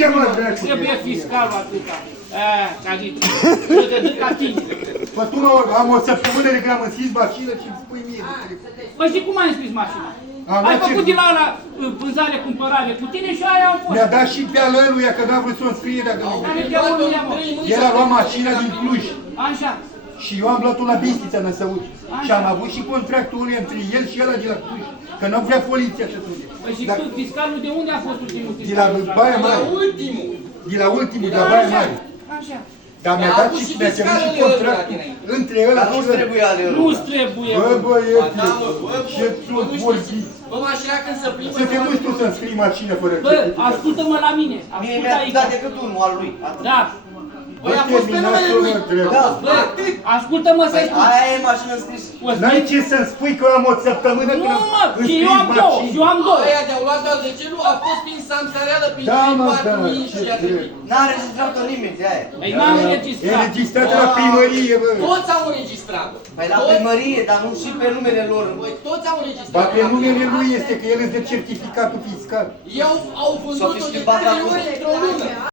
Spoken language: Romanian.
Du-te, mă, dracu! Trebuie fiscalul atâta. Să te duc ca tine. Păi tu am o săptămână de când am înscris mașină și îmi spui mie. Păi și cum ai înscris mașina? Am Ai luat făcut ce- de la vânzare, cumpărare cu tine și aia au fost. Mi-a dat și pe alăluia că n-a vrut să o înscrie dacă nu. Care te-au luat, mă? El a luat mașina din Cluj. Așa. Și eu am luat-o la Bistița, Năsăuci. Și am avut și contractul ăla între el și ăla de la Cluj. Că nu vrea poliția să spune. Păi și tu, fiscalul de unde a fost ultimul De la fiscal? Baia La Mare. ultimul. De la ultimul, de la Baia Așa. Mare. Așa. Dar mi-a dat și mi-a cerut și contractul între ăla Dar și nu-ți ăla. trebuie ale lor. Nu-ți trebuie. Bă, mă. băiete, Da, mă, bă, ce tot vorbi. Bă, mașina când se plimbă... Să te duci tu să-mi scrii mașină fără Bă, ascultă-mă la mine. Mie Ascultă mi-a aici. dat decât unul al lui. Atât. Da. Băi, a fost pe numele lui. Da. Bă, ascultă-mă să Păi spun. aia e mașină scrisă. N-ai ce să-mi spui că eu am o săptămână Nu, când mă, îmi și scrii eu am două, mașini. și eu am două. Aia de-au luat, dar de ce nu? A fost prin Samsareală, prin Da, mă, 3-4 da, mii ce și a drept. trebuit. N-a înregistrat-o nimeni de aia. Păi n-am E înregistrat. înregistrată la primărie, bă. Toți au înregistrat. Păi la primărie, dar nu și pe numele lor. Băi, toți au înregistrat. Ba pe numele lui este că el îți dă certificatul fiscal. Eu au S-o fi vândut-o de schimbat 3 acum. ori într-o lună.